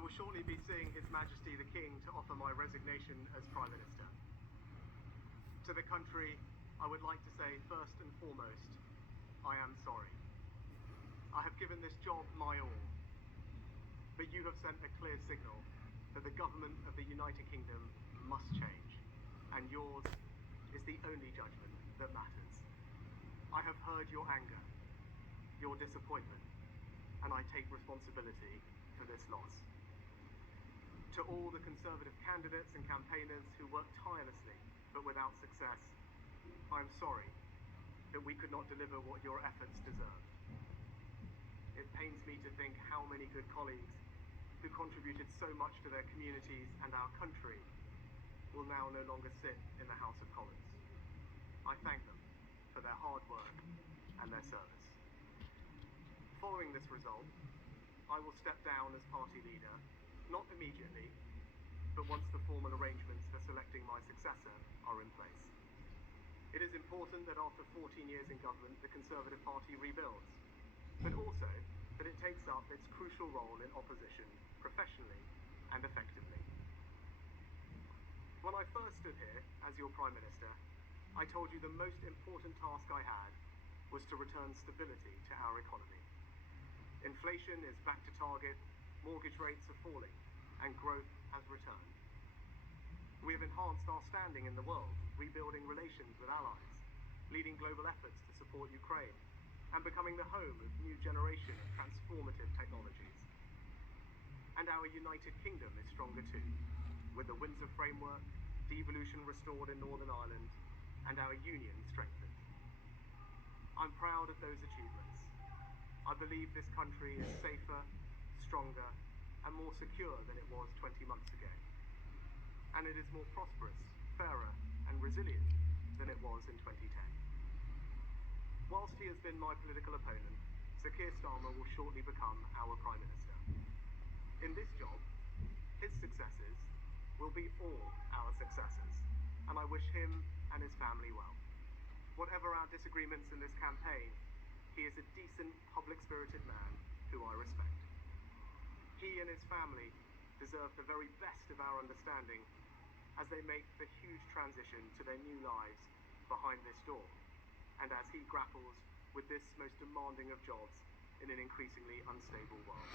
I will shortly be seeing His Majesty the King to offer my resignation as Prime Minister. To the country, I would like to say first and foremost, I am sorry. I have given this job my all, but you have sent a clear signal that the government of the United Kingdom must change, and yours is the only judgment that matters. I have heard your anger, your disappointment, and I take responsibility for this loss. To all the Conservative candidates and campaigners who worked tirelessly but without success, I am sorry that we could not deliver what your efforts deserved. It pains me to think how many good colleagues who contributed so much to their communities and our country will now no longer sit in the House of Commons. I thank them for their hard work and their service. Following this result, I will step down as party leader, not immediately, but once the formal arrangements for selecting my successor are in place. It is important that after 14 years in government, the Conservative Party rebuilds, but also that it takes up its crucial role in opposition professionally and effectively. When I first stood here as your Prime Minister, I told you the most important task I had was to return stability to our economy. Inflation is back to target, mortgage rates are falling, and growth has returned. We have enhanced our standing in the world, rebuilding relations with allies, leading global efforts to support Ukraine, and becoming the home of new generation of transformative technologies. And our United Kingdom is stronger too, with the Windsor Framework, devolution restored in Northern Ireland, and our union strengthened. I'm proud of those achievements. I believe this country is safer, stronger, and more secure than it was 20 months ago. And it is more prosperous, fairer, and resilient than it was in 2010. Whilst he has been my political opponent, Sir Keir Starmer will shortly become our Prime Minister. In this job, his successors will be all our successors, and I wish him and his family well. Whatever our disagreements in this campaign, he is a decent, public-spirited man who I respect. He and his family deserve the very best of our understanding as they make the huge transition to their new lives behind this door, and as he grapples with this most demanding of jobs in an increasingly unstable world.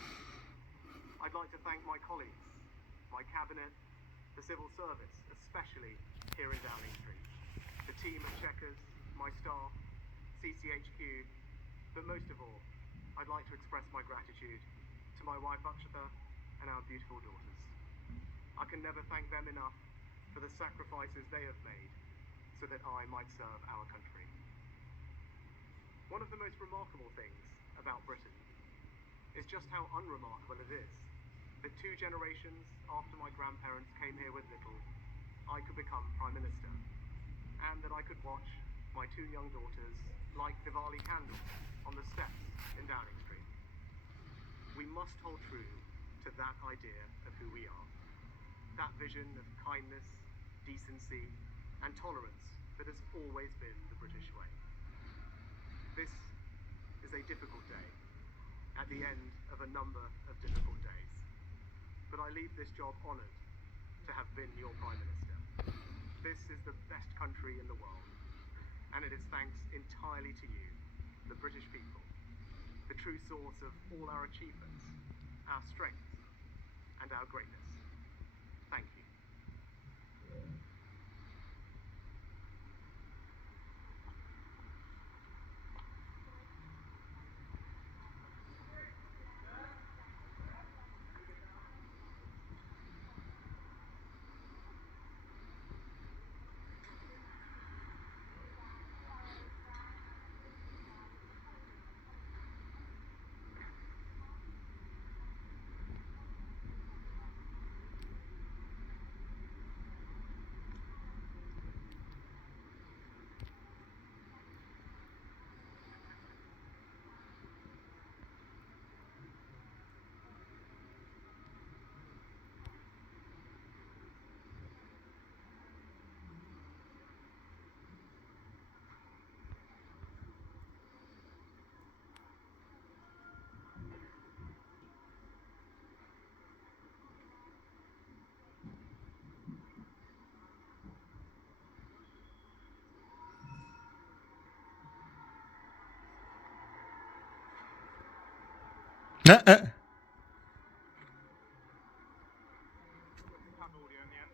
I'd like to thank my colleagues, my cabinet, the civil service, especially here in Downing Street, the team at Chequers, my staff, CCHQ, but most of all, I'd like to express my gratitude to my wife Akshata and our beautiful daughters. I can never thank them enough for the sacrifices they have made so that I might serve our country. One of the most remarkable things about Britain is just how unremarkable it is that 2 generations after my grandparents came here with little, I could become Prime Minister, and that I could watch my 2 young daughters light Diwali candles on the steps in Downing Street. We must hold true to that idea of who we are, that vision of kindness, decency, and tolerance that has always been the British way. This is a difficult day, at the end of a number of difficult days. But I leave this job honoured to have been your Prime Minister. This is the best country in the world, and it is thanks entirely to you, the British people, the true source of all our achievements, our strength, and our greatness. Thank you. Uh, uh. Cut audio in the end.